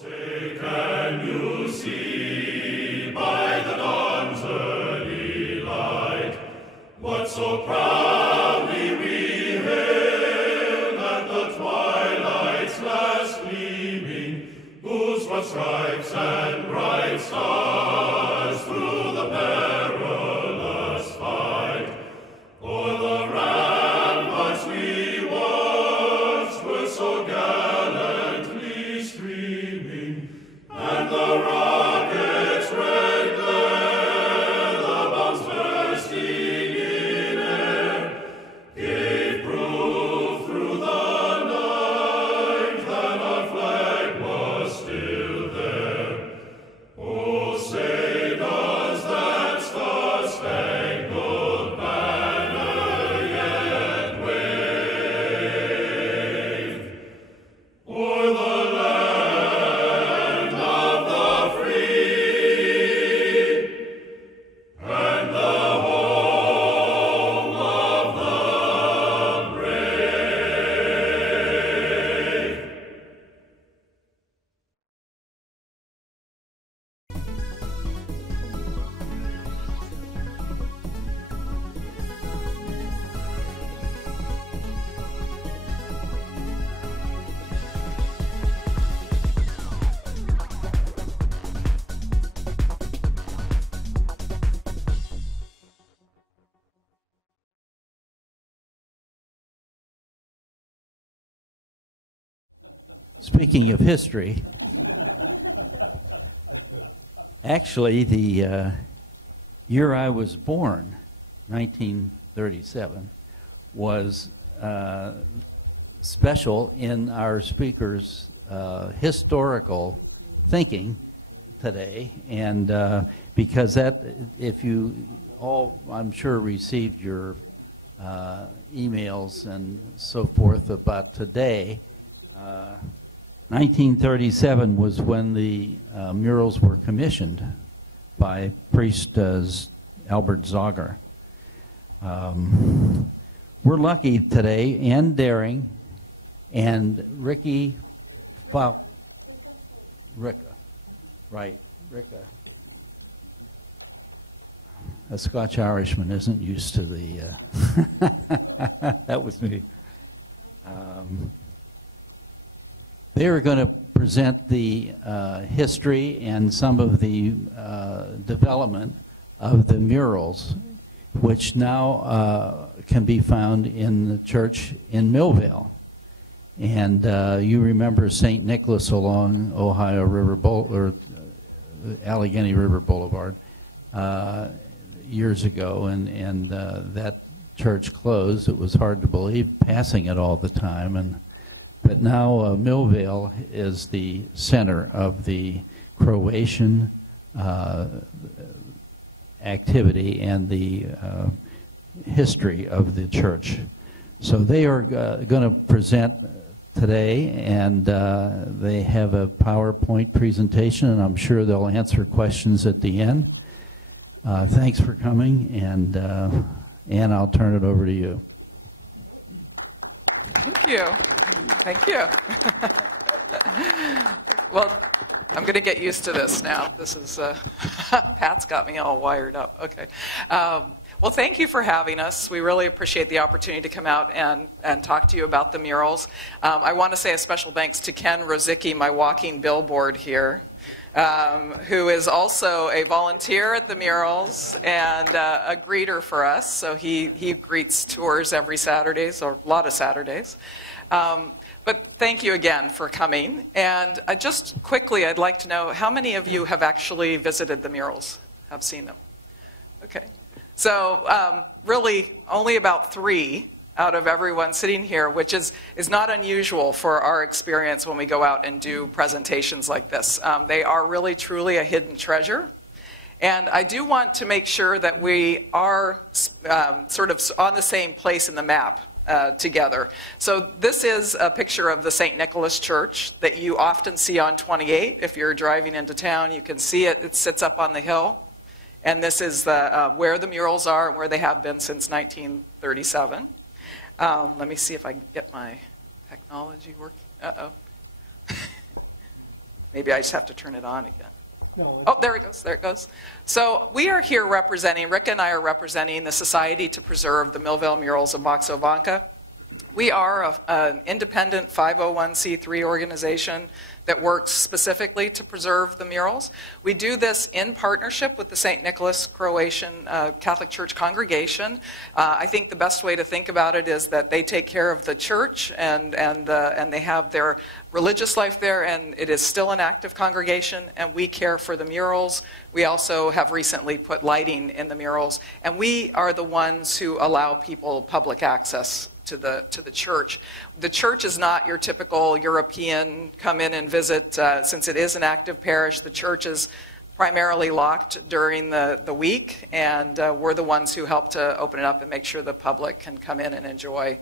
Say, can you see by the dawn's early light what so proudly we hailed at the twilight's last gleaming, whose what stripes and bright stars through the perilous fight o'er the ramparts we watched were so gallantly streaming, and the rockets' red glare, the bombs bursting in air, gave proof through the night that our flag was still there. Oh, say does that star-spangled banner yet wave o'er the land of the free and the home of the brave? Speaking of history, actually the year I was born, 1937, was special in our speaker's historical thinking today, and because that, if you all, I'm sure, received your emails and so forth about today, 1937 was when the murals were commissioned by priest Albert Zager. We're lucky today, and daring, and Ricka, a Scotch Irishman isn't used to the, that was me. They are going to present the history and some of the development of the murals, which now can be found in the church in Millvale. And you remember St. Nicholas along Ohio River or Allegheny River Boulevard years ago, and that church closed. It was hard to believe passing it all the time, but now Millvale is the center of the Croatian activity and the history of the church. So they are going to present today, and they have a PowerPoint presentation, and I'm sure they'll answer questions at the end. Thanks for coming, and Ann, I'll turn it over to you. Thank you. Thank you. Well, I'm going to get used to this now. This is, Pat's got me all wired up. Okay. Well, thank you for having us. We really appreciate the opportunity to come out and talk to you about the murals. I want to say a special thanks to Ken Rozicki, my walking billboard here, who is also a volunteer at the murals and a greeter for us. So he greets tours every Saturdays, or a lot of Saturdays. But thank you again for coming. And just quickly, I'd like to know how many of you have actually visited the murals, have seen them? Okay. So really only about 3 out of everyone sitting here, which is not unusual for our experience when we go out and do presentations like this. They are really, truly a hidden treasure. And I do want to make sure that we are sort of on the same place in the map together. So this is a picture of the St. Nicholas Church that you often see on 28. If you're driving into town, you can see it. It sits up on the hill. And this is the, where the murals are and where they have been since 1937. Let me see if I can get my technology working. Uh-oh. Maybe I just have to turn it on again. No, Oh, there it goes, there it goes. So we are here representing, Rick and I are representing the Society to Preserve the Millvale Murals of Moxo Vanka. We are an independent 501c3 organization that works specifically to preserve the murals. We do this in partnership with the St. Nicholas Croatian Catholic Church congregation. I think the best way to think about it is that they take care of the church and they have their religious life there, and it is still an active congregation, and we care for the murals. We also have recently put lighting in the murals, and we are the ones who allow people public access to the church. The church is not your typical European come in and visit. Since it is an active parish, the church is primarily locked during the week, and we're the ones who help to open it up and make sure the public can come in and enjoy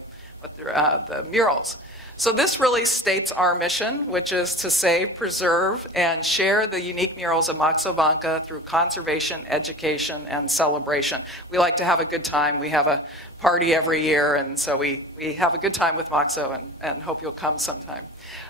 the murals. So this really states our mission, which is to save, preserve, and share the unique murals of Moxo Vanka through conservation, education, and celebration. We like to have a good time. We have a party every year, and so we have a good time with Moxo and hope you'll come sometime.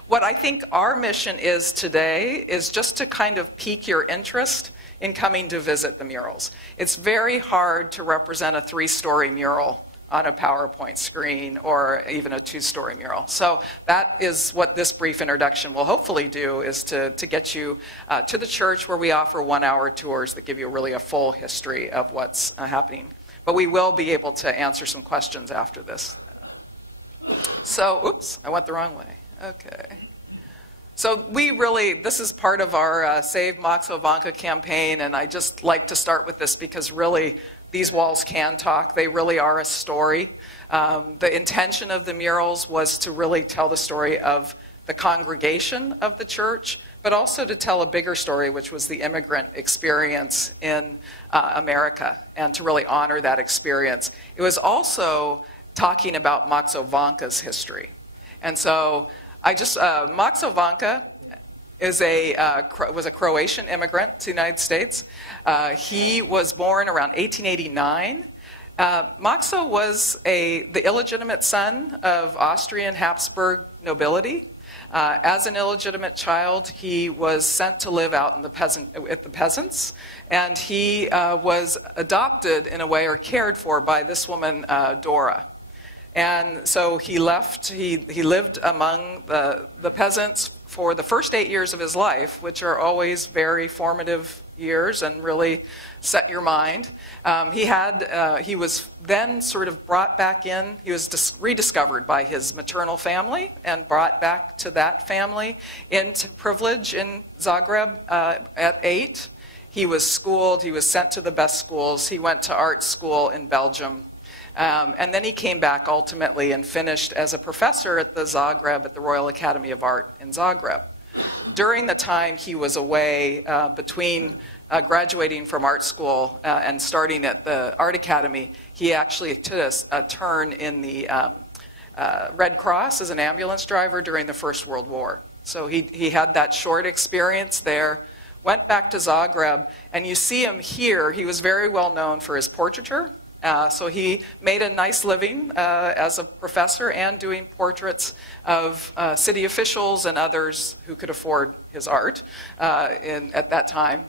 What I think our mission is today is just to kind of pique your interest in coming to visit the murals. It's very hard to represent a 3-story mural on a PowerPoint screen or even a 2-story mural. So that is what this brief introduction will hopefully do, is to get you to the church, where we offer 1-hour tours that give you really a full history of what's happening. But we will be able to answer some questions after this. So, oops, I went the wrong way. Okay. So this is part of our Save Moxo Vanka campaign, and I just like to start with this because really these walls can talk. They really are a story. The intention of the murals was to really tell the story of the congregation of the church, but also to tell a bigger story, which was the immigrant experience in America, and to really honor that experience. It was also talking about Moxo Vanka's history. And so Moxo Vanka was a Croatian immigrant to the United States. He was born around 1889. Moxo was the illegitimate son of Austrian Habsburg nobility. As an illegitimate child, he was sent to live out with the peasants, and he was adopted in a way, or cared for, by this woman, Dora. And so he lived among the peasants for the first 8 years of his life, which are always very formative years and really set your mind. He was then sort of brought back in. He was rediscovered by his maternal family and brought back to that family into privilege in Zagreb at 8. He was schooled. He was sent to the best schools. He went to art school in Belgium. And then he came back ultimately and finished as a professor at the Royal Academy of Art in Zagreb. During the time he was away between graduating from art school and starting at the Art Academy, he actually took a turn in the Red Cross as an ambulance driver during the First World War. So he had that short experience there, went back to Zagreb, and you see him here. He was very well known for his portraiture. So he made a nice living as a professor and doing portraits of city officials and others who could afford his art at that time.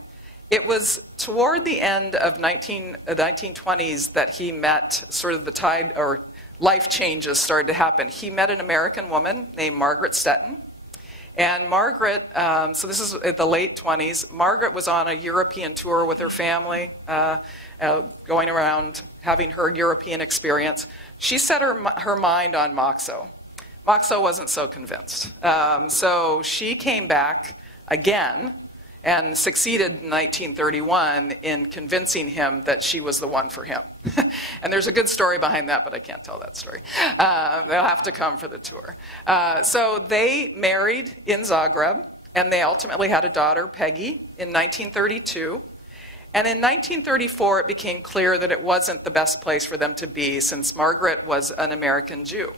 It was toward the end of 1920s that he met sort of the tide, or life changes started to happen. He met an American woman named Margaret Stetton. And Margaret, so this is at the late 20s, Margaret was on a European tour with her family, going around having her European experience. She set her mind on Moxo. Moxo wasn't so convinced. So she came back again and succeeded in 1931 in convincing him that she was the one for him. And there's a good story behind that, but I can't tell that story. They'll have to come for the tour. So they married in Zagreb, and they ultimately had a daughter, Peggy, in 1932. And in 1934, it became clear that it wasn't the best place for them to be, since Margaret was an American Jew.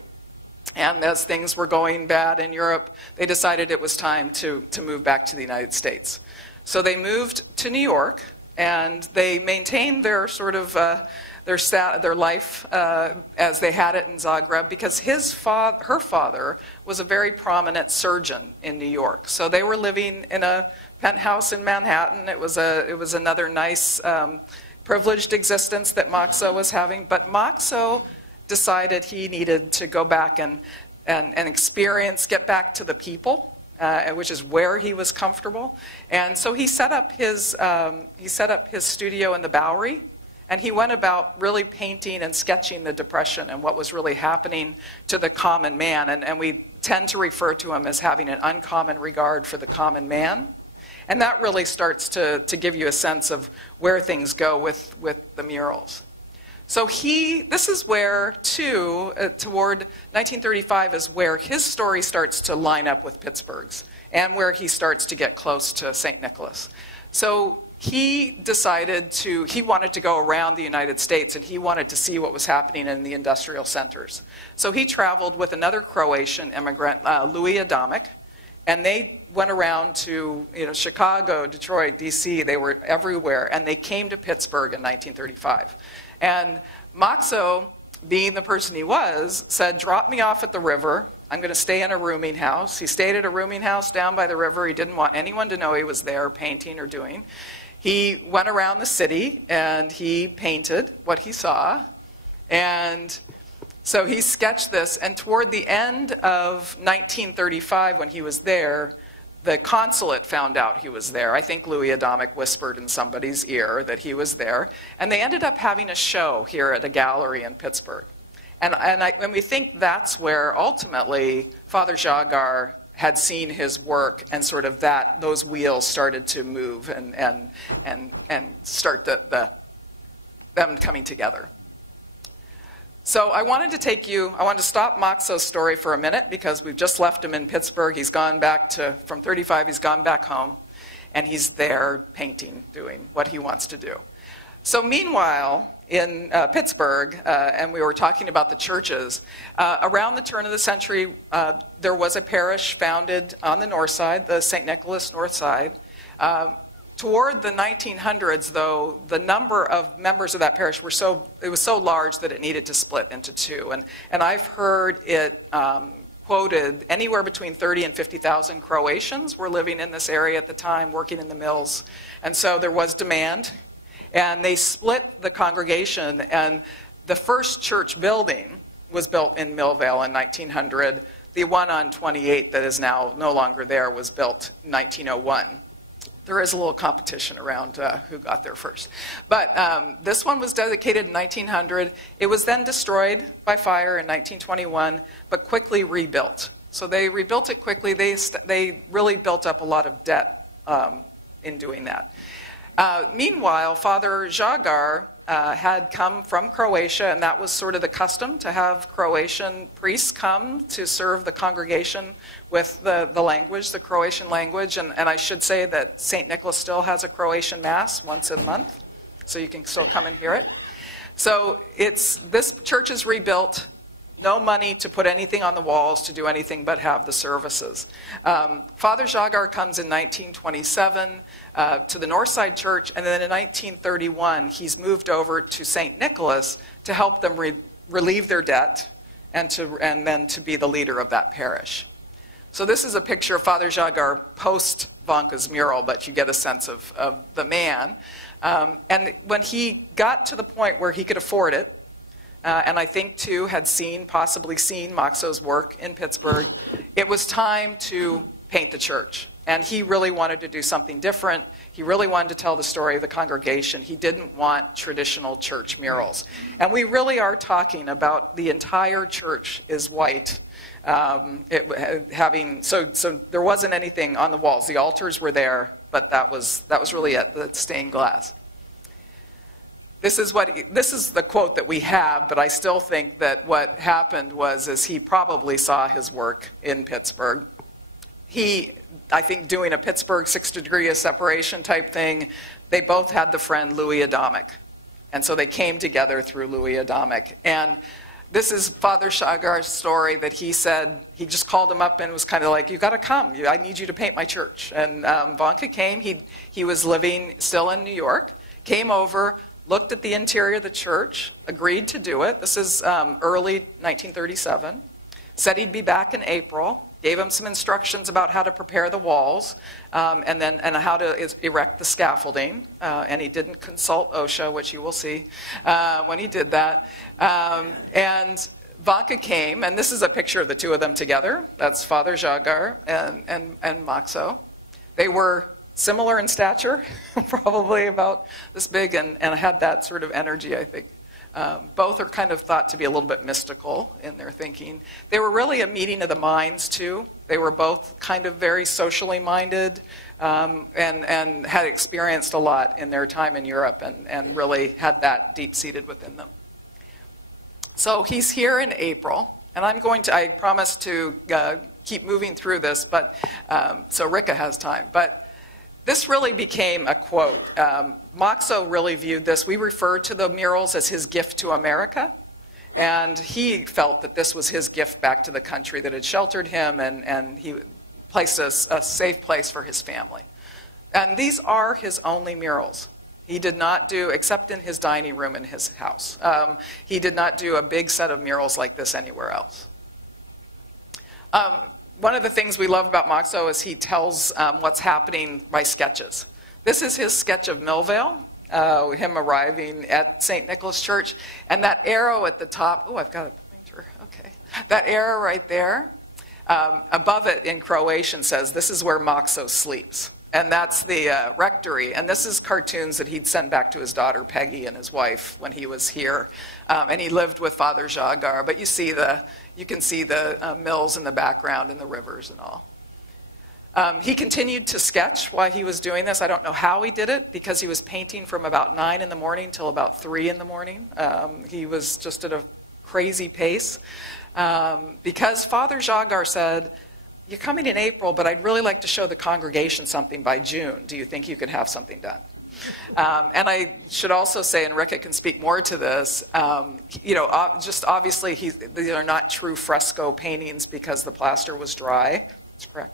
And as things were going bad in Europe, they decided it was time to move back to the United States. So they moved to New York, and they maintained their sort of their life as they had it in Zagreb, because her father was a very prominent surgeon in New York. So they were living in a penthouse in Manhattan. It was another nice, privileged existence that Moxo was having. But Moxo decided he needed to go back and experience, get back to the people, which is where he was comfortable. And so he set up his studio in the Bowery, and he went about really painting and sketching the Depression and what was really happening to the common man. And we tend to refer to him as having an uncommon regard for the common man. And that really starts to give you a sense of where things go with the murals. So this is where, too, toward 1935 is where his story starts to line up with Pittsburgh's, and where he starts to get close to St. Nicholas. So he decided he wanted to go around the United States, and he wanted to see what was happening in the industrial centers. So he traveled with another Croatian immigrant, Louis Adamic, and they went around to Chicago, Detroit, D.C., they were everywhere, and they came to Pittsburgh in 1935. And Moxo, being the person he was, said, drop me off at the river. I'm going to stay in a rooming house. He stayed at a rooming house down by the river. He didn't want anyone to know he was there painting or doing. He went around the city, and he painted what he saw. And so he sketched this. And toward the end of 1935, when he was there, the consulate found out he was there. I think Louis Adamic whispered in somebody's ear that he was there. And they ended up having a show here at a gallery in Pittsburgh. And we think that's where ultimately Father Jagar had seen his work, and sort of those wheels started to move and start them coming together. So I wanted to stop Moxo's story for a minute, because we've just left him in Pittsburgh. He's gone back from 35, he's gone back home, and he's there painting, doing what he wants to do. So meanwhile, in Pittsburgh, and we were talking about the churches, around the turn of the century, there was a parish founded on the north side, the St. Nicholas North Side. Toward the 1900s, though, the number of members of that parish was so large that it needed to split into two. And I've heard it quoted anywhere between 30 and 50,000 Croatians were living in this area at the time, working in the mills. And so there was demand. And they split the congregation, and the first church building was built in Millvale in 1900. The one on 28 that is now no longer there was built in 1901. There is a little competition around who got there first. But this one was dedicated in 1900. It was then destroyed by fire in 1921, but quickly rebuilt. So they rebuilt it quickly. They really built up a lot of debt in doing that. Meanwhile, Father Jagar had come from Croatia, and that was sort of the custom, to have Croatian priests come to serve the congregation with the language, the Croatian language. And I should say that St. Nicholas still has a Croatian Mass once a month, so you can still come and hear it. So this church is rebuilt. No money to put anything on the walls, to do anything but have the services. Father Jagar comes in 1927 to the Northside Church, and then in 1931 he's moved over to St. Nicholas to help them relieve their debt, and then to be the leader of that parish. So this is a picture of Father Jagar post Vanka's mural, but you get a sense of the man. And when he got to the point where he could afford it, and I think, too, had possibly seen Moxo's work in Pittsburgh, it was time to paint the church. And he really wanted to do something different. He really wanted to tell the story of the congregation. He didn't want traditional church murals. And we really are talking about the entire church is white. So there wasn't anything on the walls. The altars were there, but that was really it, the stained glass. This is the quote that we have, but I still think that what happened is he probably saw his work in Pittsburgh. I think doing a Pittsburgh 6 degrees of separation type thing, they both had the friend Louis Adamic. And so they came together through Louis Adamic. And this is Father Jagar's story that he said, he just called him up and was kind of like, you got to come. I need you to paint my church. And Vanka came. He was living still in New York, came over, looked at the interior of the church, agreed to do it. This is early 1937. Said he'd be back in April. Gave him some instructions about how to prepare the walls and how to erect the scaffolding. And he didn't consult OSHA, which you will see when he did that. And Vanka came, and this is a picture of the two of them together. That's Father Jagar and Maxo. They were similar in stature, probably about this big, and had that sort of energy, I think. Both are kind of thought to be a little bit mystical in their thinking. They were really a meeting of the minds, too. They were both kind of very socially minded and had experienced a lot in their time in Europe and really had that deep-seated within them. So he's here in April, and I promise to keep moving through this, but so Rika has time. But this really became a quote. Maxo really viewed this. We refer to the murals as his gift to America. And he felt that this was his gift back to the country that had sheltered him, and he placed a safe place for his family. And these are his only murals. He did not do, except in his dining room in his house, he did not do a big set of murals like this anywhere else. One of the things we love about Maxo is he tells what's happening by sketches. This is his sketch of Millvale, him arriving at St. Nicholas Church. And that arrow at the top, oh, I've got a pointer, okay. That arrow right there, above it in Croatian says, this is where Maxo sleeps. And that's the rectory. And this is cartoons that he'd sent back to his daughter Peggy and his wife when he was here. And he lived with Father Jagar. But you can see the mills in the background and the rivers and all. He continued to sketch while he was doing this. I don't know how he did it, because he was painting from about 9 in the morning till about 3 in the morning. He was just at a crazy pace. Because Father Jagar said, you're coming in April, but I'd really like to show the congregation something by June. Do you think you could have something done? And I should also say, and Rika can speak more to this, just obviously these are not true fresco paintings because the plaster was dry. That's correct.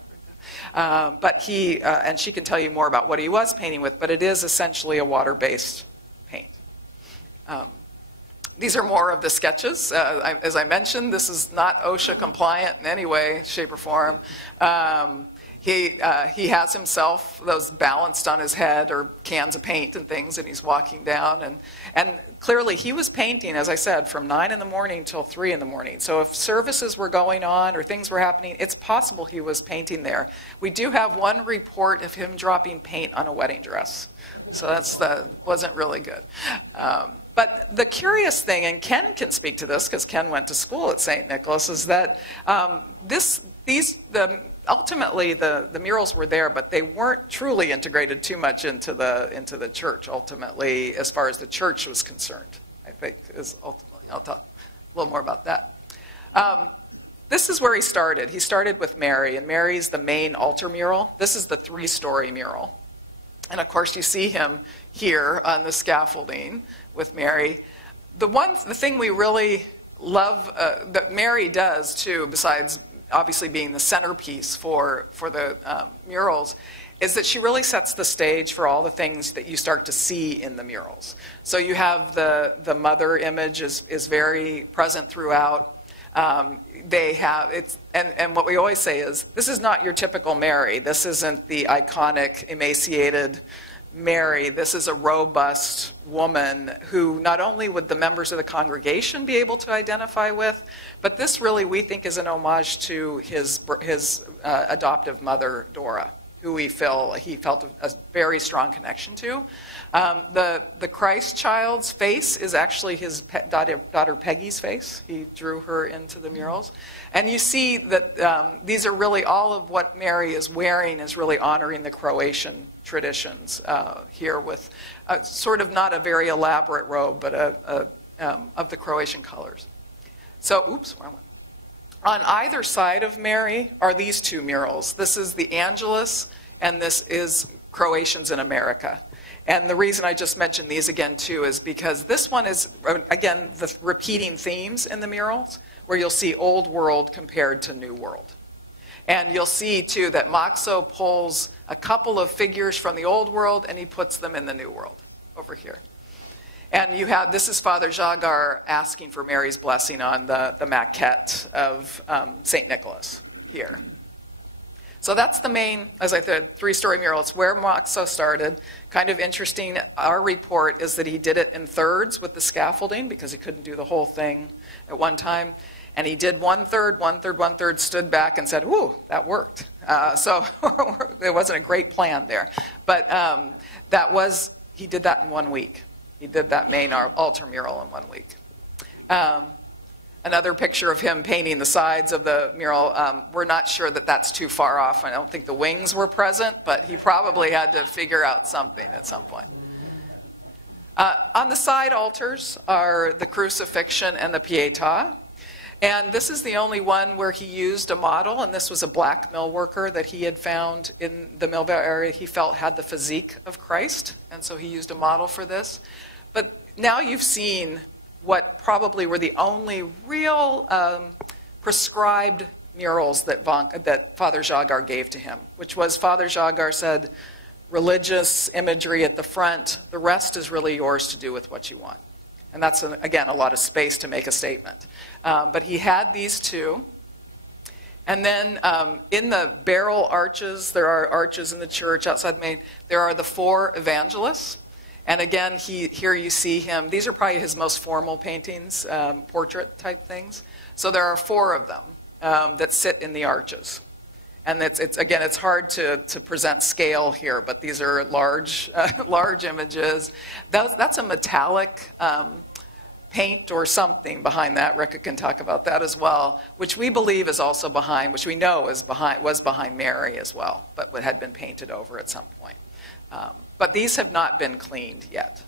But and she can tell you more about what he was painting with, but it is essentially a water-based paint. These are more of the sketches. As I mentioned, this is not OSHA compliant in any way, shape, or form. He has himself those balanced on his head, or cans of paint and things, and he's walking down. And clearly he was painting, as I said, from 9 in the morning till 3 in the morning. So if services were going on or things were happening, it's possible he was painting there. We do have one report of him dropping paint on a wedding dress. So that wasn't really good. But the curious thing, and Ken can speak to this because Ken went to school at St. Nicholas, is that ultimately the murals were there, but they weren't truly integrated too much into the church. Ultimately, as far as the church was concerned, I think is ultimately. I'll talk a little more about that. This is where he started. He started with Mary, and Mary's the main altar mural. This is the 3-story mural. And of course, you see him here on the scaffolding with Mary. The thing we really love that Mary does too, besides obviously being the centerpiece for the murals, is that she really sets the stage for all the things that you start to see in the murals. So you have the mother image is very present throughout. And what we always say is, this is not your typical Mary. This isn't the iconic, emaciated Mary. This is a robust woman who not only would the members of the congregation be able to identify with, but this really, we think, is an homage to his adoptive mother, Dora, who he felt a very strong connection to. The Christ child's face is actually his daughter Peggy's face. He drew her into the murals. And you see that these are really, all of what Mary is wearing is really honoring the Croatian traditions here, with sort of not a very elaborate robe, but of the Croatian colors. So, oops, wrong one. On either side of Mary are these 2 murals. This is the Angelus, and this is Croatians in America. And the reason I just mentioned these again, too, is because this one is, again, the repeating themes in the murals, where you'll see Old World compared to New World. And you'll see, too, that Maxo pulls a couple of figures from the Old World, and he puts them in the New World over here. And you have, this is Father Jagar asking for Mary's blessing on the maquette of St. Nicholas here. So that's the main, as I said, three-story mural. It's where Moxo started. Kind of interesting, our report is that he did it in thirds with the scaffolding because he couldn't do the whole thing at one time. And he did one third, stood back and said, "Ooh, that worked." So it wasn't a great plan there. But he did that in 1 week. He did that main altar mural in 1 week. Another picture of him painting the sides of the mural. We're not sure that that's too far off. I don't think the wings were present, but he probably had to figure out something at some point. On the side altars are the crucifixion and the Pietà. And this is the only one where he used a model, and this was a black mill worker that he had found in the Millvale area he felt had the physique of Christ, and so he used a model for this. But now you've seen what probably were the only real prescribed murals that Father Jagar gave to him, which was Father Jagar said, religious imagery at the front, the rest is really yours to do with what you want. And that's, again, a lot of space to make a statement. But he had these two. And then in the barrel arches, there are arches in the church outside the main, there are the 4 evangelists. And again, here you see him. These are probably his most formal paintings, portrait type things. So there are 4 of them that sit in the arches. And again, it's hard to present scale here, but these are large, large images. That's a metallic paint or something behind that. Rick can talk about that as well, which we believe is also behind, which we know was behind Mary as well, but had been painted over at some point. But these have not been cleaned yet.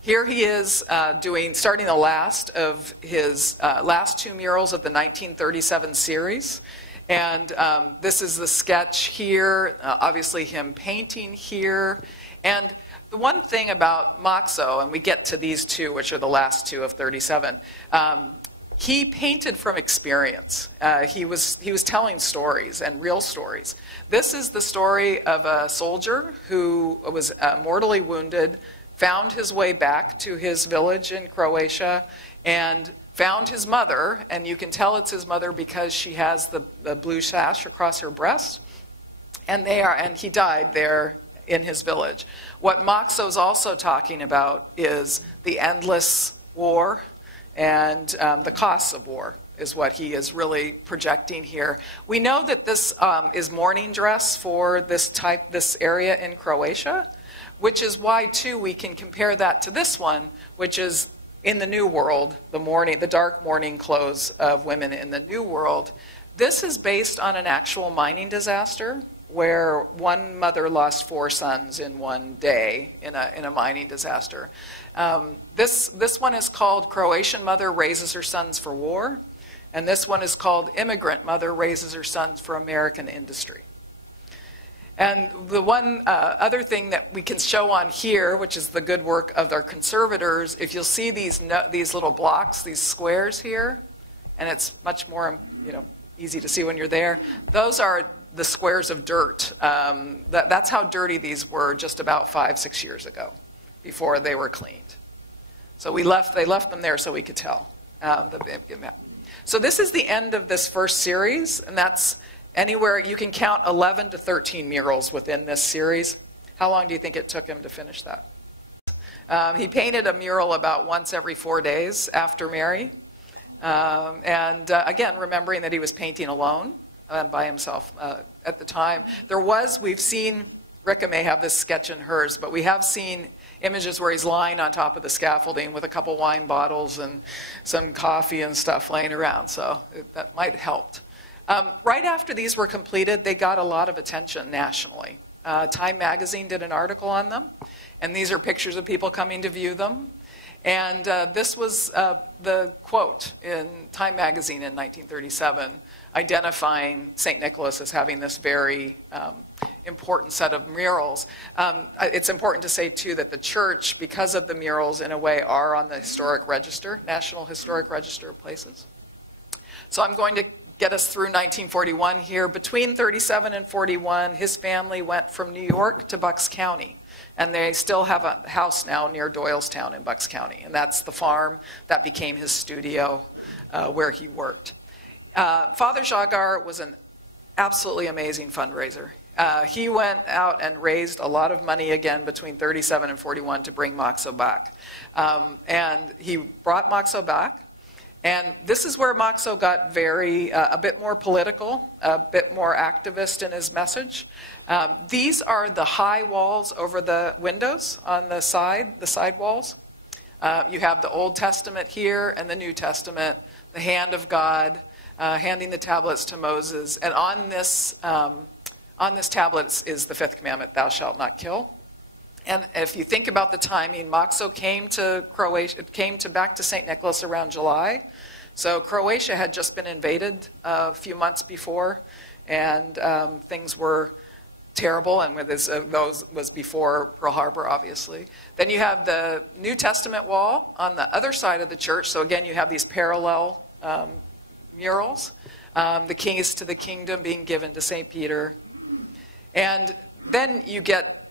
Here he is starting the last of his last 2 murals of the 1937 series. And this is the sketch here, obviously him painting here. And the one thing about Moxo, and we get to these 2, which are the last 2 of 37, he painted from experience. He was telling stories, and real stories. This is the story of a soldier who was mortally wounded, found his way back to his village in Croatia, and found his mother, and you can tell it's his mother because she has the blue sash across her breast, and he died there in his village. What Moxo's also talking about is the endless war and the costs of war is what he is really projecting here. We know that this is mourning dress for this area in Croatia, which is why, too, we can compare that to this one, which is in the New World, the dark mourning clothes of women in the New World. This is based on an actual mining disaster where one mother lost 4 sons in one day in a mining disaster. This one is called Croatian Mother Raises Her Sons for War, and this one is called Immigrant Mother Raises Her Sons for American Industry. And the one other thing that we can show on here, which is the good work of our conservators, if you'll see these little blocks, these squares here, and it's much more easy to see when you're there, those are the squares of dirt. That's how dirty these were just about 5-6 years ago, before they were cleaned. So they left them there so we could tell. So this is the end of this first series, and that's anywhere, you can count 11 to 13 murals within this series. How long do you think it took him to finish that? He painted a mural about once every 4 days after Mary. Again, remembering that he was painting alone by himself at the time. We've seen, Ricka may have this sketch in hers, but we have seen images where he's lying on top of the scaffolding with a couple wine bottles and some coffee and stuff laying around, so that might have helped. Right after these were completed, they got a lot of attention nationally. Time magazine did an article on them, and these are pictures of people coming to view them. And this was the quote in Time magazine in 1937, identifying St. Nicholas as having this very important set of murals. It's important to say, too, that the church, because of the murals, in a way, are on the historic register, National Historic Register of Places. So I'm going to get us through 1941 here. Between 37 and 41, his family went from New York to Bucks County. And they still have a house now near Doylestown in Bucks County. And that's the farm that became his studio where he worked. Father Jagar was an absolutely amazing fundraiser. He went out and raised a lot of money again between 37 and 41 to bring Moxo back. And he brought Moxo back. And this is where Moxo got a bit more political, a bit more activist in his message. These are the high walls over the windows on the side walls. You have the Old Testament here and the New Testament, the hand of God, handing the tablets to Moses. And on this tablet is the fifth commandment, thou shalt not kill. And if you think about the timing, Moxo came to Croatia, back to St. Nicholas around July. So Croatia had just been invaded a few months before, and things were terrible, and those was before Pearl Harbor, obviously. Then you have the New Testament wall on the other side of the church. So again, you have these parallel murals. The keys to the kingdom being given to St. Peter. And then you get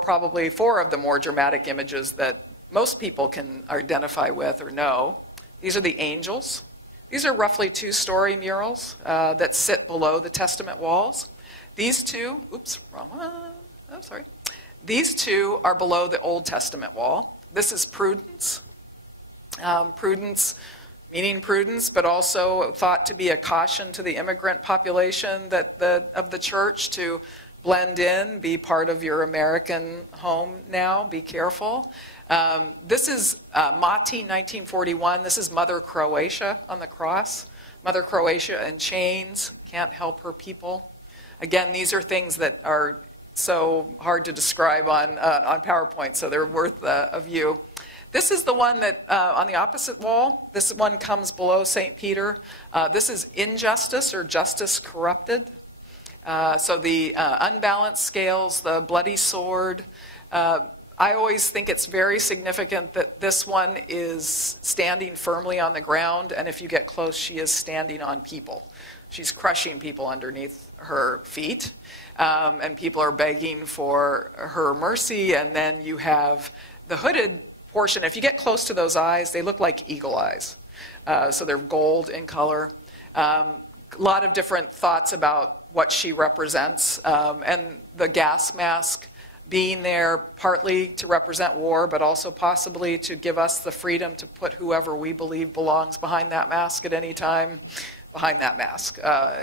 probably four of the more dramatic images that most people can identify with or know. These are the angels. These are roughly 2-story murals that sit below the Testament walls. These two, oops, wrong one. Oh, sorry. These two are below the Old Testament wall. This is prudence. Prudence, meaning prudence, but also thought to be a caution to the immigrant population of the church to blend in, be part of your American home now, be careful. This is Mati, 1941. This is Mother Croatia on the cross. Mother Croatia in chains, can't help her people. Again, these are things that are so hard to describe on PowerPoint, so they're worth a view. This is the one that, on the opposite wall, this one comes below St. Peter. This is injustice or justice corrupted. So the unbalanced scales, the bloody sword. I always think it's very significant that this one is standing firmly on the ground, and if you get close, she is standing on people. She's crushing people underneath her feet, and people are begging for her mercy. And then you have the hooded portion. If you get close to those eyes, they look like eagle eyes. So they're gold in color. A lot of different thoughts about what she represents, and the gas mask being there partly to represent war, but also possibly to give us the freedom to put whoever we believe belongs behind that mask at any time. Behind that mask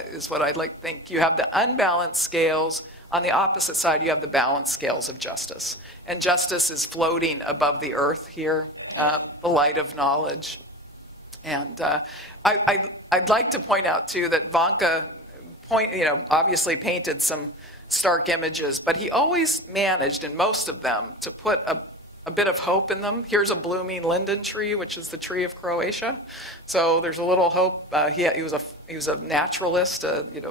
is what I'd like to think. You have the unbalanced scales. On the opposite side, you have the balanced scales of justice. And justice is floating above the earth here, the light of knowledge. And I'd like to point out, too, that Vanka obviously painted some stark images, but he always managed, in most of them, to put a bit of hope in them. Here's a blooming linden tree, which is the tree of Croatia. So there's a little hope. He was a naturalist,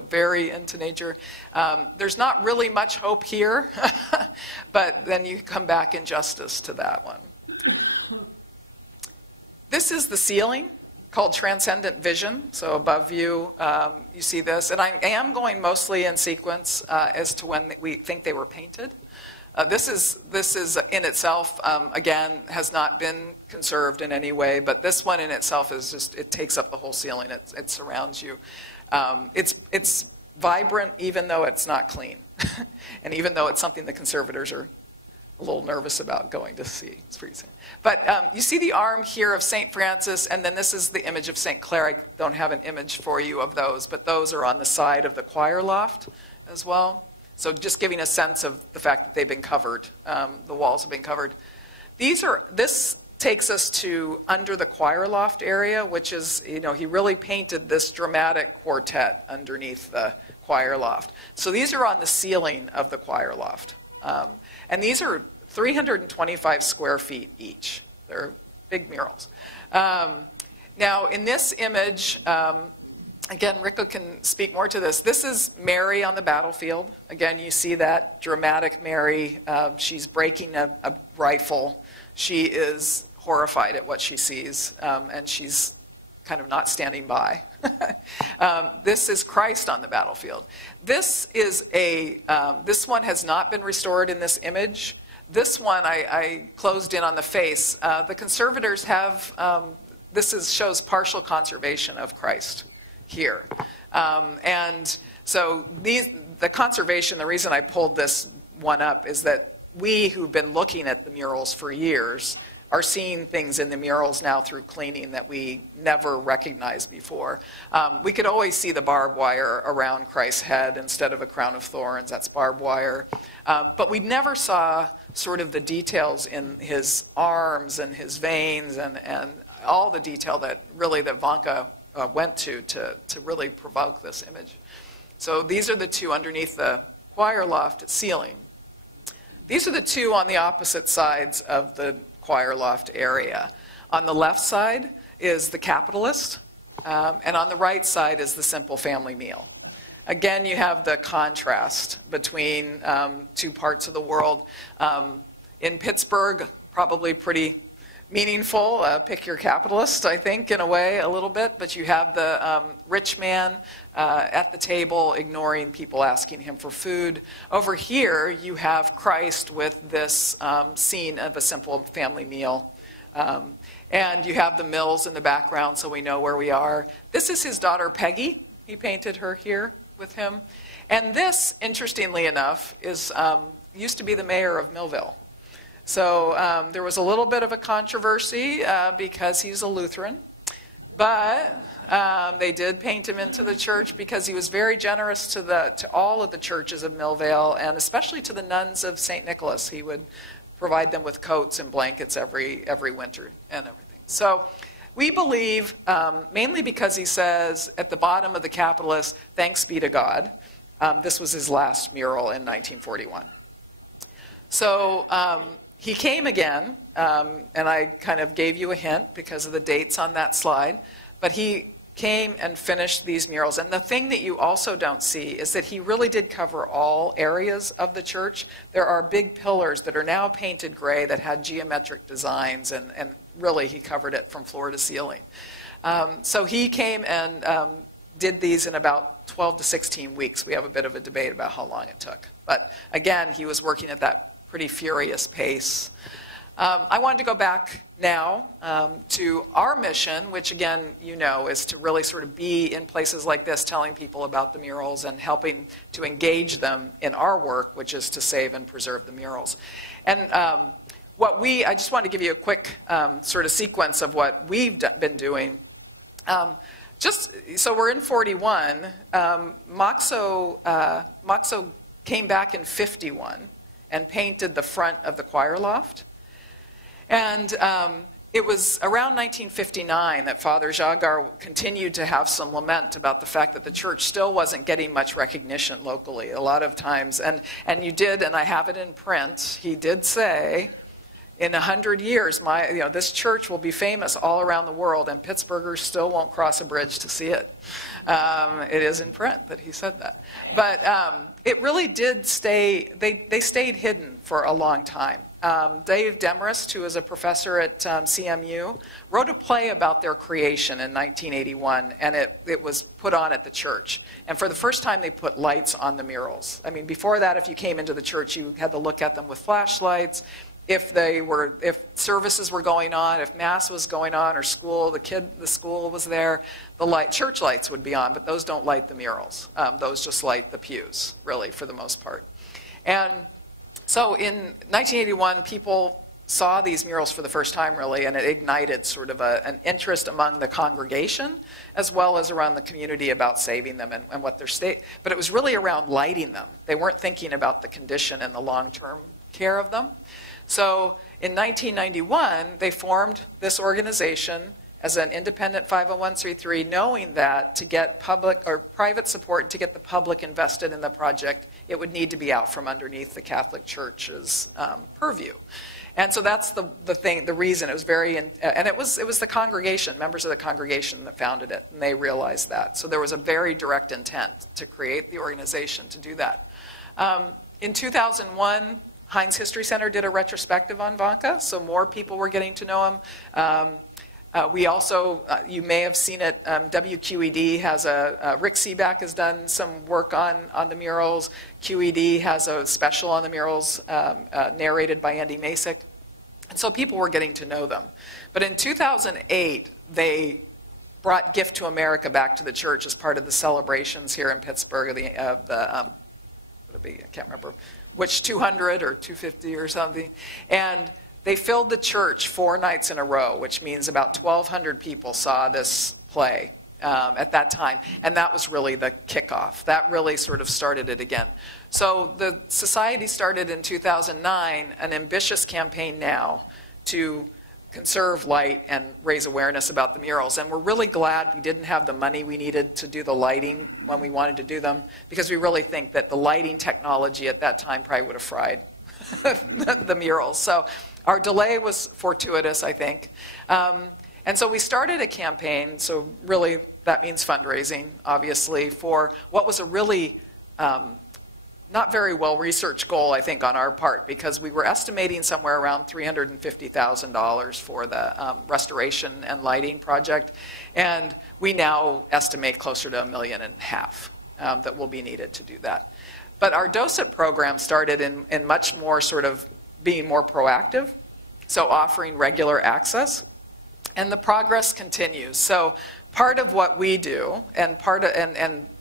very into nature. There's not really much hope here, but then you come back in justice to that one. This is the ceiling, called Transcendent Vision. So above you, you see this. And I am going mostly in sequence as to when we think they were painted. This is in itself, again, has not been conserved in any way, but this one in itself is just, it takes up the whole ceiling. It surrounds you. It's vibrant even though it's not clean. And even though it's something the conservators are a little nervous about going to see. It's pretty sad. But you see the arm here of St. Francis, and then this is the image of St. Clare. I don't have an image for you of those, but those are on the side of the choir loft as well. So just giving a sense of the fact that they've been covered. The walls have been covered. This takes us to under the choir loft area, which is, he really painted this dramatic quartet underneath the choir loft. So these are on the ceiling of the choir loft. And these are 325 square feet each. They're big murals. Now, in this image, again, Rico can speak more to this. This is Mary on the battlefield. Again, you see that dramatic Mary. She's breaking a rifle. She is horrified at what she sees, and she's kind of not standing by. This is Christ on the battlefield. This one has not been restored in this image. This one I closed in on the face. The conservators have, shows partial conservation of Christ here. And so the conservation, the reason I pulled this one up is that we who've been looking at the murals for years are seeing things in the murals now through cleaning that we never recognized before. We could always see the barbed wire around Christ's head instead of a crown of thorns. That's barbed wire. But we never saw sort of the details in his arms and his veins and all the detail that Vanka went to really provoke this image. So these are the two underneath the choir loft ceiling. These are the two on the opposite sides of the choir loft area. On the left side is the capitalist, and on the right side is the simple family meal. Again, you have the contrast between two parts of the world. In Pittsburgh, probably pretty meaningful. Pick your capitalist, I think, in a way, a little bit. But you have the rich man at the table ignoring people asking him for food. Over here, you have Christ with this scene of a simple family meal. And you have the mills in the background, so we know where we are. This is his daughter, Peggy. He painted her here with him. And this, interestingly enough, used to be the mayor of Millville. So there was a little bit of a controversy because he's a Lutheran, but they did paint him into the church because he was very generous to all of the churches of Millvale, and especially to the nuns of St. Nicholas. He would provide them with coats and blankets every winter and everything. So we believe, mainly because he says at the bottom of the capitalist, "Thanks be to God." This was his last mural in 1941. So he came again, and I kind of gave you a hint because of the dates on that slide, but he came and finished these murals. And the thing that you also don't see is that he really did cover all areas of the church. There are big pillars that are now painted gray that had geometric designs, and really he covered it from floor to ceiling. So he came and did these in about 12 to 16 weeks. We have a bit of a debate about how long it took. But again, he was working at that pretty furious pace. I wanted to go back now to our mission, which again, is to really sort of be in places like this, telling people about the murals and helping to engage them in our work, which is to save and preserve the murals. And I just wanted to give you a quick sort of sequence of what we've been doing. So we're in 41. Moxo came back in 51 and painted the front of the choir loft. And it was around 1959 that Father Jagar continued to have some lament about the fact that the church still wasn't getting much recognition locally a lot of times. And you did, and I have it in print, he did say, in 100 years, this church will be famous all around the world, and Pittsburghers still won't cross a bridge to see it. It is in print that he said that. But it really did stay, they stayed hidden for a long time. Dave Demarest, who is a professor at CMU, wrote a play about their creation in 1981, and it was put on at the church. And for the first time, they put lights on the murals. I mean, before that, if you came into the church, you had to look at them with flashlights. If services were going on, if mass was going on, or school, the school was there, church lights would be on, but those don't light the murals. Those just light the pews, really, for the most part. And so in 1981, people saw these murals for the first time, really, and it ignited sort of an interest among the congregation, as well as around the community about saving them and what their state. But it was really around lighting them. They weren't thinking about the condition and the long-term care of them. So in 1991, they formed this organization as an independent 501c3, knowing that to get public or private support, to get the public invested in the project, it would need to be out from underneath the Catholic Church's purview. And so that's the reason. It was and it was the congregation, members of the congregation that founded it, and they realized that. So there was a very direct intent to create the organization to do that. In 2001, Heinz History Center did a retrospective on Vanka, so more people were getting to know him. We also, you may have seen it, WQED has Rick Seaback has done some work on the murals. QED has a special on the murals narrated by Andy Masick. And so people were getting to know them. But in 2008, they brought Gift to America back to the church as part of the celebrations here in Pittsburgh of the I can't remember which 200 or 250 or something. And they filled the church 4 nights in a row, which means about 1,200 people saw this play at that time. And that was really the kickoff. That really sort of started it again. So the society started in 2009 an ambitious campaign now to conserve light and raise awareness about the murals. And we're really glad we didn't have the money we needed to do the lighting when we wanted to do them, because we really think that the lighting technology at that time probably would have fried the murals. So our delay was fortuitous, I think. And so we started a campaign, so really that means fundraising, obviously, for what was a really not very well-researched goal, I think, on our part, because we were estimating somewhere around $350,000 for the restoration and lighting project, and we now estimate closer to $1.5 million that will be needed to do that. But our docent program started in much more sort of being more proactive, so offering regular access, and the progress continues. So part of what we do, and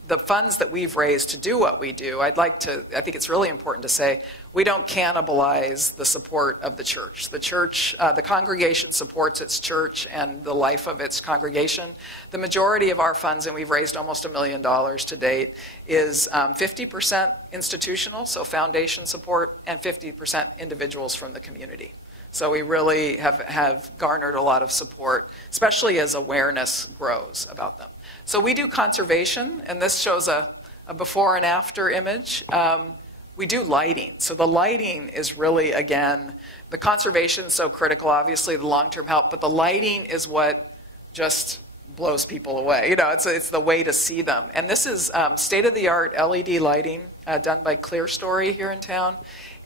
the funds that we've raised to do what we do, I think it's really important to say, we don't cannibalize the support of the church. The church, the congregation supports its church and the life of its congregation. The majority of our funds, and we've raised almost $1 million to date, is 50% institutional, so foundation support, and 50% individuals from the community. So we really have garnered a lot of support, especially as awareness grows about them. So we do conservation, and this shows a before and after image. We do lighting. So the lighting is really, again, the conservation is so critical, obviously, the long-term help, but the lighting is what just blows people away. You know, it's the way to see them. And this is state-of-the-art LED lighting done by Clear Story here in town.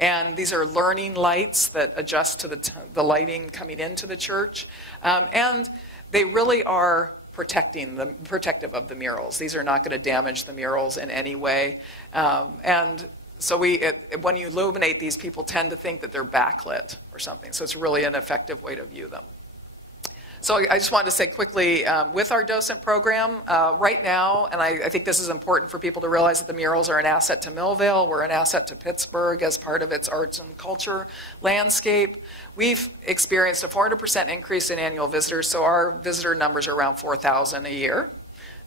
And these are learning lights that adjust to the lighting coming into the church. And they really are protective of the murals. These are not going to damage the murals in any way. And so when you illuminate these, people tend to think that they're backlit or something. So it's really an effective way to view them. So I just wanted to say quickly, with our docent program, right now, and I think this is important for people to realize that the murals are an asset to Millvale, we're an asset to Pittsburgh as part of its arts and culture landscape. We've experienced a 400% increase in annual visitors, so our visitor numbers are around 4,000 a year,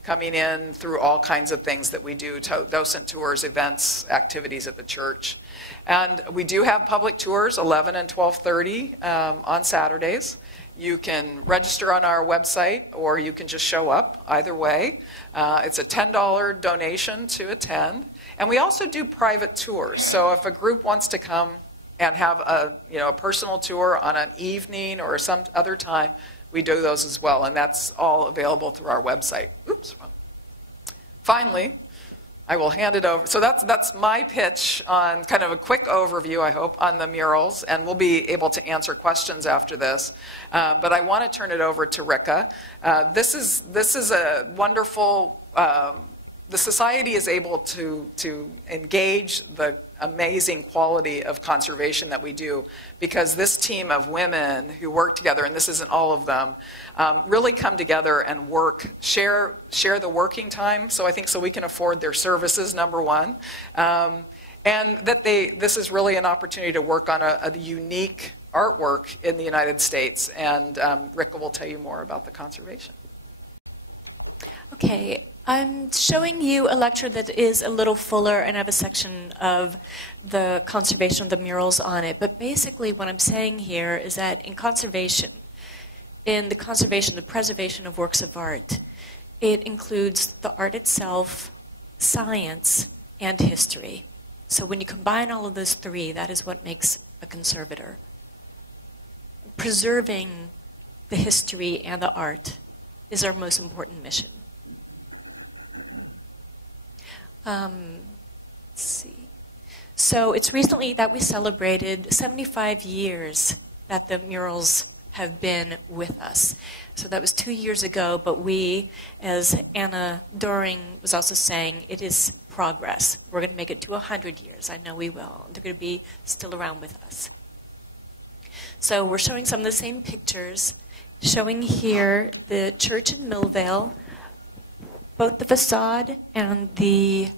coming in through all kinds of things that we do, docent tours, events, activities at the church. And we do have public tours, 11 and 12:30 on Saturdays. You can register on our website, or you can just show up, either way. It's a $10 donation to attend. And we also do private tours. So if a group wants to come and have a personal tour on an evening or some other time, we do those as well. And that's all available through our website. Oops. Finally, I will hand it over. So that's my pitch on kind of a quick overview, I hope, on the murals, and we'll be able to answer questions after this. But I want to turn it over to Rika. This is a wonderful. The society is able to engage the amazing quality of conservation that we do, because this team of women who work together, and this isn't all of them, really come together and share the working time. So I think so we can afford their services, number one, and that this is really an opportunity to work on a unique artwork in the United States. And Rika will tell you more about the conservation. Okay. I'm showing you a lecture that is a little fuller, and I have a section of the conservation of the murals on it. But basically what I'm saying here is that in the preservation of works of art, it includes the art itself, science, and history. So when you combine all of those three, that is what makes a conservator. Preserving the history and the art is our most important mission. Let's see. So it's recently that we celebrated 75 years that the murals have been with us. So that was 2 years ago, but we, as Anna Doring was also saying, it is progress. We're going to make it to 100 years. I know we will. They're going to be still around with us. So we're showing some of the same pictures, showing here the church in Millvale, both the facade and the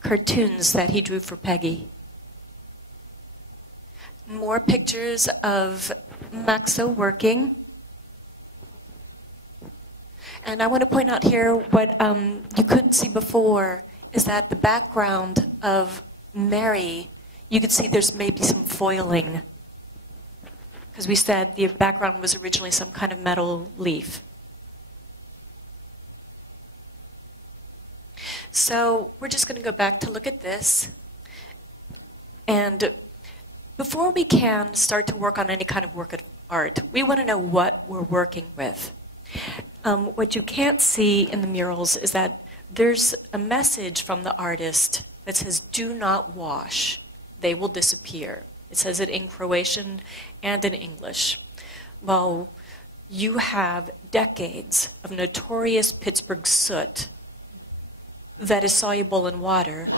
cartoons that he drew for Peggy. More pictures of Maxo working. And I want to point out here what you couldn't see before is that the background of Mary, you could see there's maybe some foiling. Because we said the background was originally some kind of metal leaf. So we're just going to go back to look at this. And before we can start to work on any kind of work of art, we want to know what we're working with. What you can't see in the murals is that there's a message from the artist that says, "Do not wash, they will disappear." It says it in Croatian and in English. Well, you have decades of notorious Pittsburgh soot that is soluble in water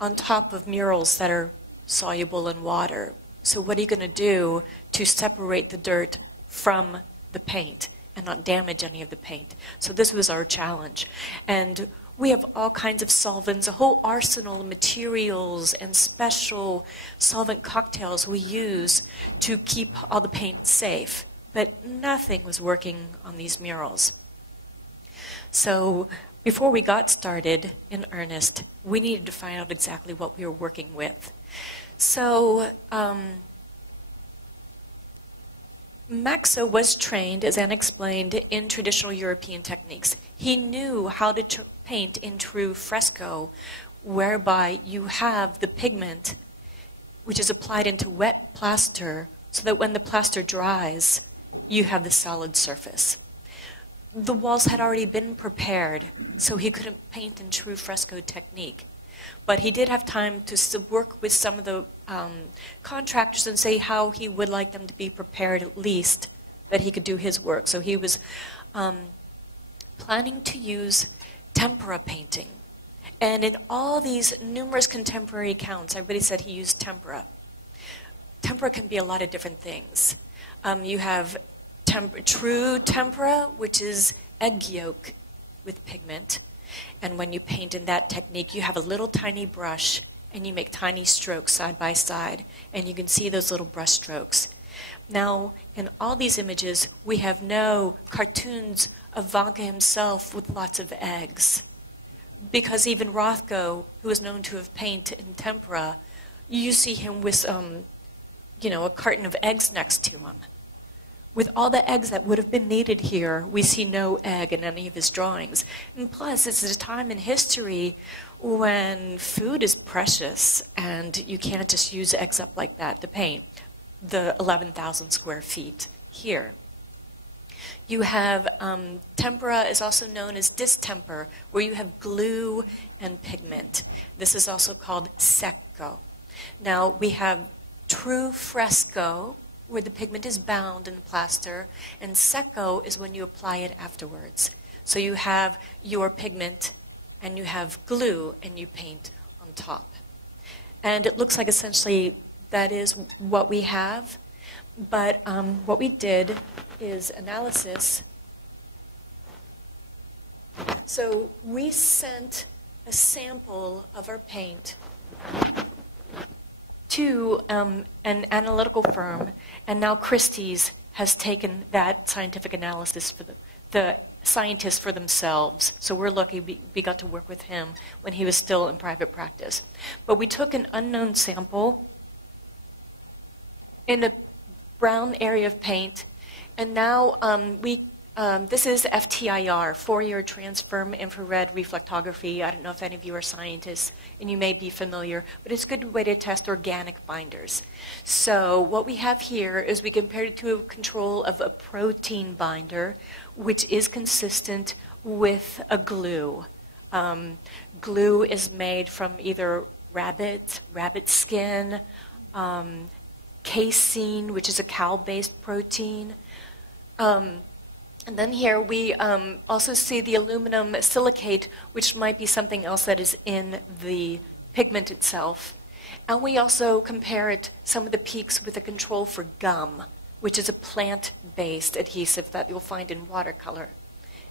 on top of murals that are soluble in water. So what are you going to do to separate the dirt from the paint and not damage any of the paint? So this was our challenge. And we have all kinds of solvents, a whole arsenal of materials and special solvent cocktails we use to keep all the paint safe. But nothing was working on these murals. So before we got started in earnest, we needed to find out exactly what we were working with. So Maxo was trained, as Anne explained, in traditional European techniques. He knew how to paint in true fresco, whereby you have the pigment, which is applied into wet plaster, so that when the plaster dries, you have the solid surface. The walls had already been prepared, so he couldn't paint in true fresco technique. But he did have time to work with some of the contractors and say how he would like them to be prepared, at least, that he could do his work. So he was planning to use tempera painting. And in all these numerous contemporary accounts, everybody said he used tempera. Tempera can be a lot of different things. You have true tempera, which is egg yolk with pigment. And when you paint in that technique, you have a little tiny brush and you make tiny strokes side by side, and you can see those little brush strokes. Now, in all these images, we have no cartoons of Vanka himself with lots of eggs. Because even Rothko, who is known to have painted in tempera, you see him with, a carton of eggs next to him. With all the eggs that would have been needed here, we see no egg in any of his drawings. And plus, it's a time in history when food is precious and you can't just use eggs up like that to paint the 11,000 square feet here. You have tempera is also known as distemper, where you have glue and pigment. This is also called secco. Now, we have true fresco, where the pigment is bound in the plaster, and secco is when you apply it afterwards. So you have your pigment and you have glue and you paint on top. And it looks like essentially that is what we have, but what we did is analysis. So we sent a sample of our paint to an analytical firm, and now Christie's has taken that scientific analysis for the scientists for themselves. So we're lucky we got to work with him when he was still in private practice. But we took an unknown sample in a brown area of paint, and now this is FTIR, Fourier Transform Infrared Reflectography. I don't know if any of you are scientists, and you may be familiar, but it's a good way to test organic binders. So what we have here is we compared it to a control of a protein binder, which is consistent with a glue. Glue is made from either rabbit skin, casein, which is a cow-based protein. And then here we also see the aluminum silicate, which might be something else that is in the pigment itself. And we also compared some of the peaks with a control for gum, which is a plant-based adhesive that you'll find in watercolor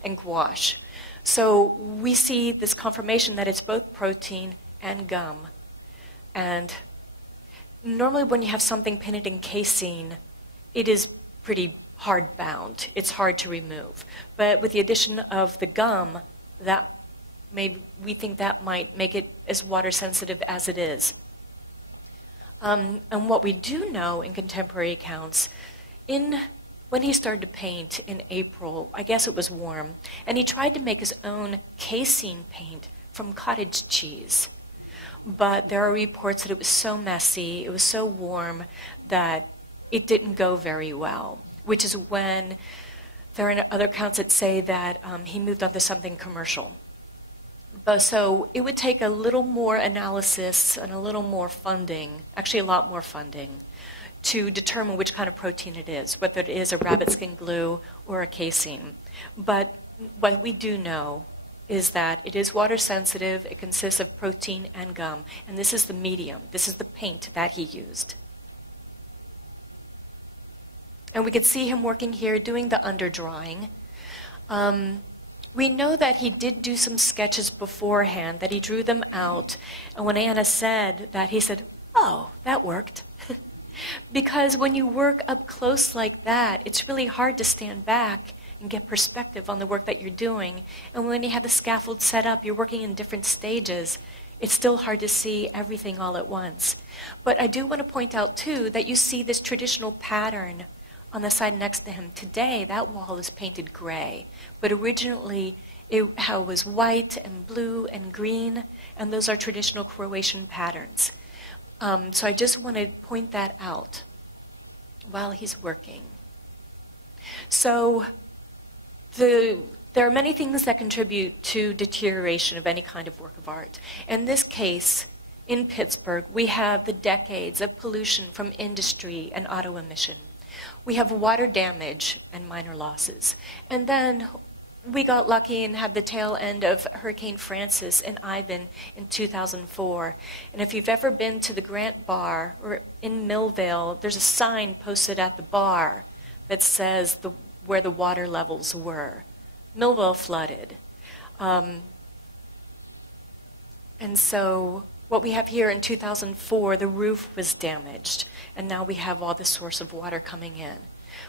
and gouache. So we see this confirmation that it's both protein and gum. And normally when you have something painted in casein, it is pretty hard bound. It's hard to remove. But with the addition of the gum, we think that might make it as water sensitive as it is. And what we do know in contemporary accounts, when he started to paint in April, I guess it was warm, and he tried to make his own casein paint from cottage cheese. But there are reports that it was so messy, it was so warm, that it didn't go very well, which is when there are other accounts that say that he moved on to something commercial. But so it would take a little more analysis and a little more funding, actually a lot more funding, to determine which kind of protein it is, whether it is a rabbit skin glue or a casein. But what we do know is that it is water sensitive, it consists of protein and gum, and this is the medium, this is the paint that he used. And we could see him working here doing the underdrawing. We know that he did do some sketches beforehand, that he drew them out, and when Anna said that, he said, oh, that worked. Because when you work up close like that, it's really hard to stand back and get perspective on the work that you're doing. And when you have the scaffold set up, you're working in different stages. It's still hard to see everything all at once. But I do want to point out, too, that you see this traditional pattern on the side next to him. Today, that wall is painted gray. But originally, it was white and blue and green, and those are traditional Croatian patterns. So I just want to point that out while he's working. So there are many things that contribute to deterioration of any kind of work of art. In this case, in Pittsburgh, we have the decades of pollution from industry and auto emission. We have water damage and minor losses. And then we got lucky and had the tail end of Hurricane Francis and Ivan in 2004. And if you've ever been to the Grant Bar or in Millvale, there's a sign posted at the bar that says where the water levels were. Millvale flooded. And so what we have here in 2004, the roof was damaged, and now we have all the source of water coming in.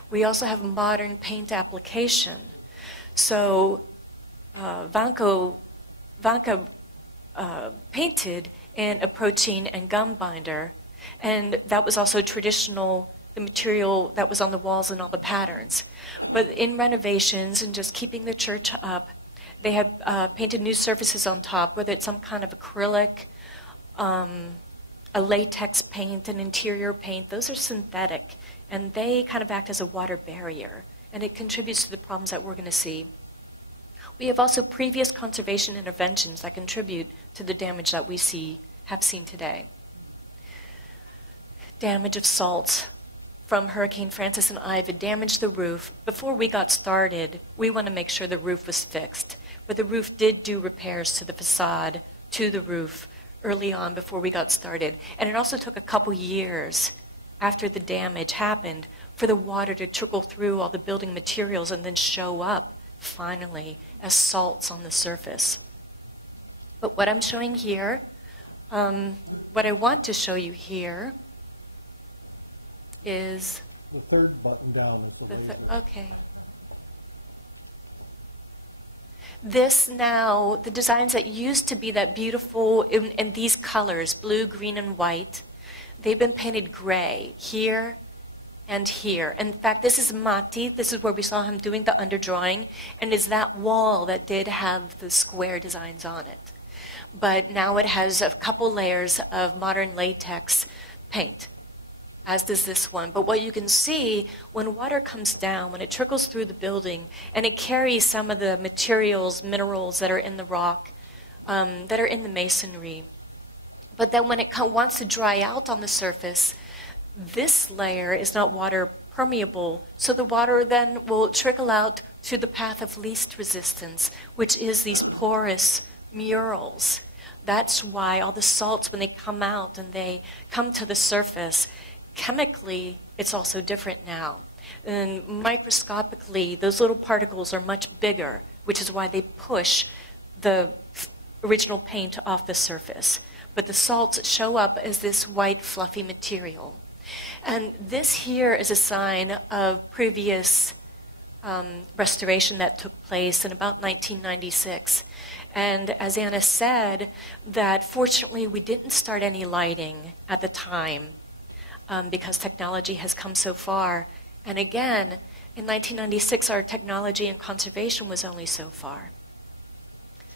We also have modern paint application. So Vanka painted in a protein and gum binder, and that was also traditional, the material that was on the walls and all the patterns. But in renovations and just keeping the church up, they had painted new surfaces on top, whether it's some kind of acrylic, a latex paint, an interior paint. Those are synthetic, and they kind of act as a water barrier, and it contributes to the problems that we're going to see. We have also previous conservation interventions that contribute to the damage that we have seen today. Damage of salts from Hurricane Francis and Ivan damaged the roof. Before we got started, we want to make sure the roof was fixed, but the roof did do repairs to the facade, to the roof, early on before we got started. And it also took a couple years after the damage happened for the water to trickle through all the building materials and then show up finally as salts on the surface. But what I'm showing here, what I want to show you here is the third button down is the okay. This now, the designs that used to be that beautiful in these colors, blue, green, and white, they've been painted gray here and here. In fact, this is Matti. This is where we saw him doing the underdrawing, and is that wall that did have the square designs on it. But now it has a couple layers of modern latex paint, as does this one. But what you can see, when water comes down, when it trickles through the building, and it carries some of the materials, minerals that are in the rock, that are in the masonry. But then when it wants to dry out on the surface, this layer is not water permeable, so the water then will trickle out to the path of least resistance, which is these porous murals. That's why all the salts, when they come out and they come to the surface, chemically, it's also different now. And microscopically, those little particles are much bigger, which is why they push the original paint off the surface. But the salts show up as this white, fluffy material. And this here is a sign of previous restoration that took place in about 1996. And as Anna said, that fortunately we didn't start any lighting at the time because technology has come so far. And again, in 1996, our technology and conservation was only so far.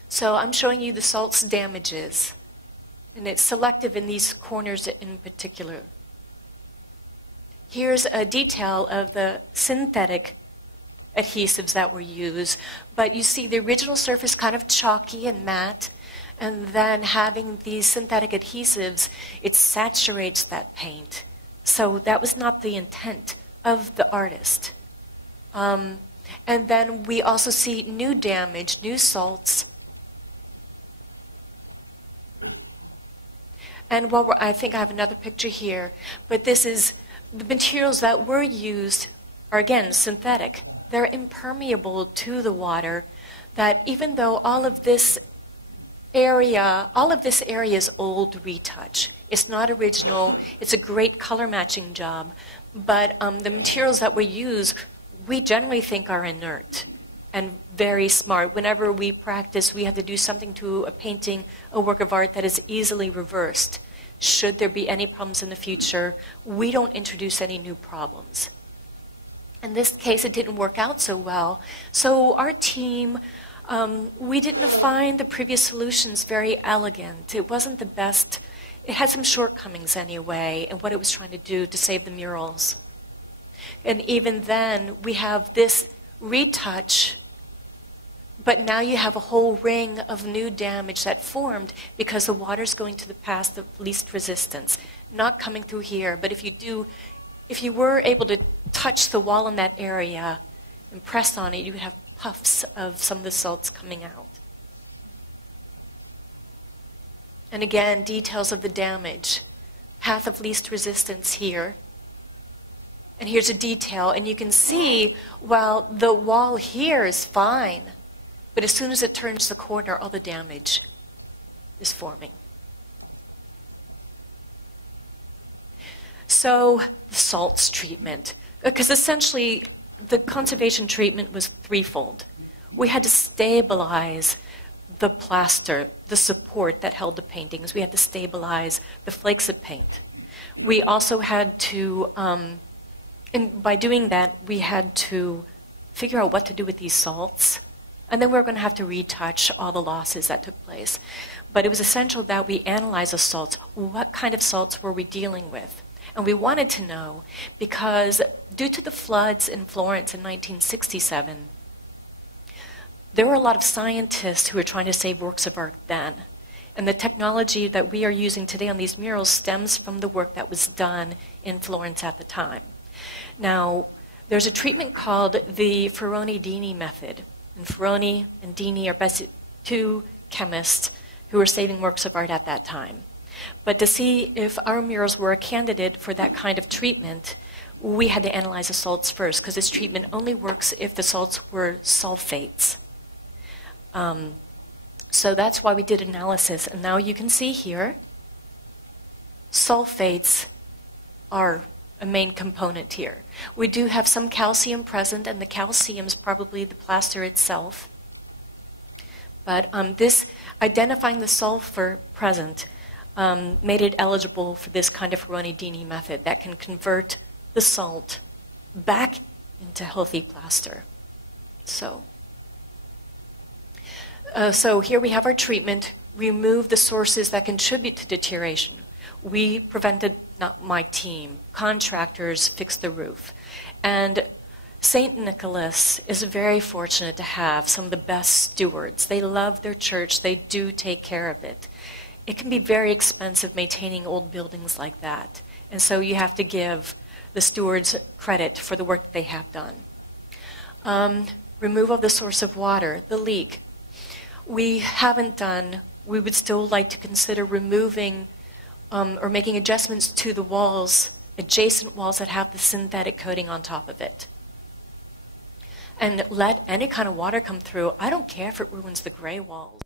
So I'm showing you the salt's damages, and it's selective in these corners in particular. Here's a detail of the synthetic adhesives that were used, but you see the original surface kind of chalky and matte, and then having these synthetic adhesives, it saturates that paint. So that was not the intent of the artist. And then we also see new damage, new salts. And I think I have another picture here, but this is the materials that were used are again synthetic. They're impermeable to the water, that even though all of this area is old retouch. It's not original. It's a great color matching job. But the materials that we use, we generally think are inert and very smart. Whenever we practice, we have to do something to a painting, a work of art that is easily reversed. Should there be any problems in the future, we don't introduce any new problems. In this case, it didn't work out so well. So our team, we didn't find the previous solutions very elegant. It wasn't the best. It had some shortcomings anyway in what it was trying to do to save the murals. And even then, we have this retouch, but now you have a whole ring of new damage that formed because the water's going to the path of least resistance, not coming through here. But if you were able to touch the wall in that area and press on it, you would have puffs of some of the salts coming out. And again, details of the damage. Path of least resistance here. And here's a detail, and you can see, well, the wall here is fine, but as soon as it turns the corner, all the damage is forming. So, the salts treatment, because essentially the conservation treatment was threefold. We had to stabilize the plaster, the support that held the paintings. We had to stabilize the flakes of paint. We also had to, and by doing that, we had to figure out what to do with these salts. And then we were going to have to retouch all the losses that took place. But it was essential that we analyze the salts. What kind of salts were we dealing with? And we wanted to know because due to the floods in Florence in 1967, there were a lot of scientists who were trying to save works of art then. And the technology that we are using today on these murals stems from the work that was done in Florence at the time. Now, there's a treatment called the Ferroni-Dini method. And Ferroni and Dini are best two chemists who were saving works of art at that time. But to see if our murals were a candidate for that kind of treatment, we had to analyze the salts first, because this treatment only works if the salts were sulfates. So that's why we did analysis. And now you can see here, sulfates are a main component here. We do have some calcium present, and the calcium is probably the plaster itself. But this identifying the sulfur present made it eligible for this kind of Ferroni-Dini method that can convert the salt back into healthy plaster. So here we have our treatment. Remove the sources that contribute to deterioration. We prevented, not my team, contractors fixed the roof. And St. Nicholas is very fortunate to have some of the best stewards. They love their church. They do take care of it. It can be very expensive maintaining old buildings like that. And so you have to give the stewards credit for the work that they have done. Removal of the source of water, the leak. We haven't done, we would still like to consider removing or making adjustments to the walls, adjacent walls that have the synthetic coating on top of it. And let any kind of water come through. I don't care if it ruins the gray walls.